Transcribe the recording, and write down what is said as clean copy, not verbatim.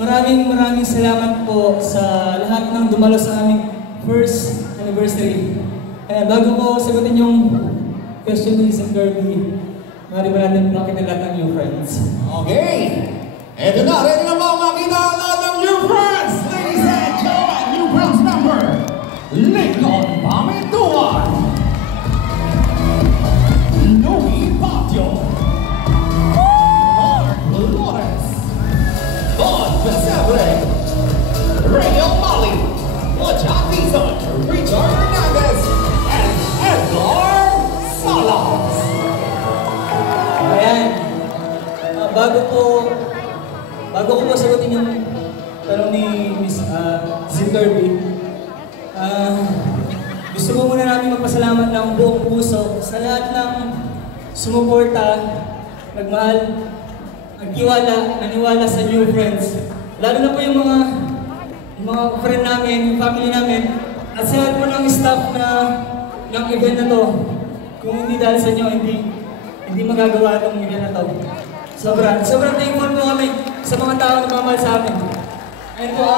maraming salamat po sa lahat ng dumalo sa aming first anniversary. Bago ko sagutin yung question ni Sir Kirby, maaari ba natin makita lahat ng new friends? Okay! Eto na, ready na ba makita ang lahat ng new friends? Ladies and gentlemen, new friends member, Lincoln Pamintuan, Louie Patio, Mark Flores, Bon Pesebre, Rayo Mali, Mocha Dizon, Richard Hernandez, and Edgar Salas. Ayan, bago ko po sagutin yung tanong ni Sir Kirby, gusto ko muna namin magpasalamat ng buong puso sa lahat ng sumuporta, nagmahal, nagtiwala, naniwala sa new friends. Lalo na po yung mga friend namin, yung family namin, at sa lahat po ng staff ng event na to. Kung hindi dahil sa inyo, hindi magagawa itong event na to. Sobrang thankful po kami sa mga tao na mamahal sa amin. And po,